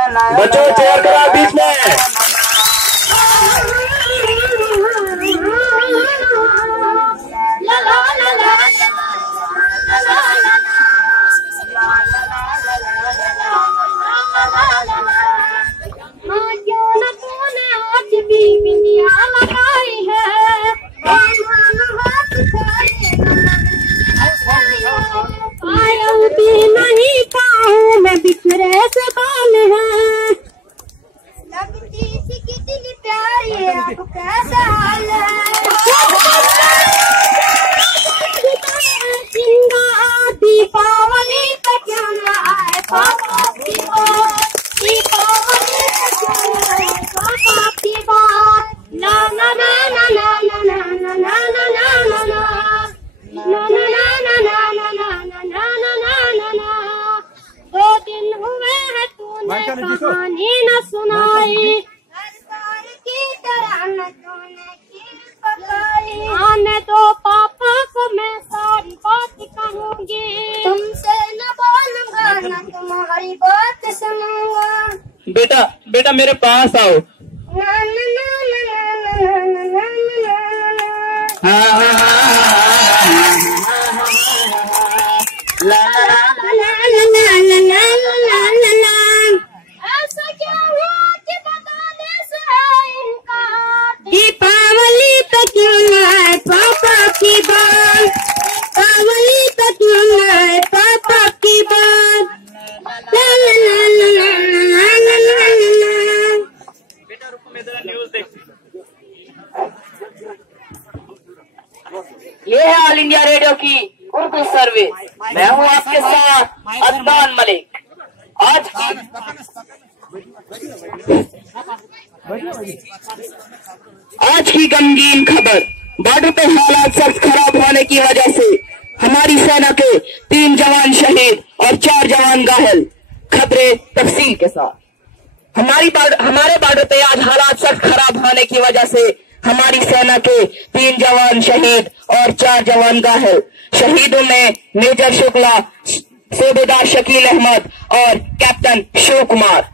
बच्चों चेयर करा बीच में। नहीं पाऊं मैं बिखरे से बाल है, लगती सी कितनी प्यारी है, अब कैसा हाल है। दीपावली पे क्यों न आए पापा की बात, दीपावली पे क्यों न आए पापा की बात। ना ना ना ना ना ना ना ना ना ना ना ना ना ना। 2 दिन हुए हैं तूने कहानी न सुनाई, हर साल की तरह न तूने खीर पकाई। आने दो पापा को मैं सारी बात कहूँगी, तुमसे न बोलूँगा न तुम्हारी बात सुनूंगा। बेटा बेटा मेरे पास आओ। ना ना ना ना ना ना ना ना ना। ऐसा क्या हुआ कि बताने से इनकार, दीपावली पे क्यों न आए पापा की बात, दीपावली पे क्यों न आए पापा की बात। बेटा रुको मैं जरा न्यूज़ देखती। ये है ऑल इंडिया रेडियो की उर्दू सर्विस। मैं हूँ आपके साथ अदनान मलिक। आज की गमगीन खबर, बॉर्डर पे हालात सख्त खराब होने की वजह से हमारी सेना के 3 जवान शहीद और 4 जवान घायल। खबरें तफसील के साथ। हमारे बॉर्डर पे आज हालात सख्त खराब होने की वजह से हमारी सेना के 3 जवान शहीद और 4 जवान घायल। शहीदों में मेजर शुक्ला, सूबेदार शकील अहमद और कैप्टन शिव कुमार।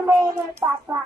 मेरे पापा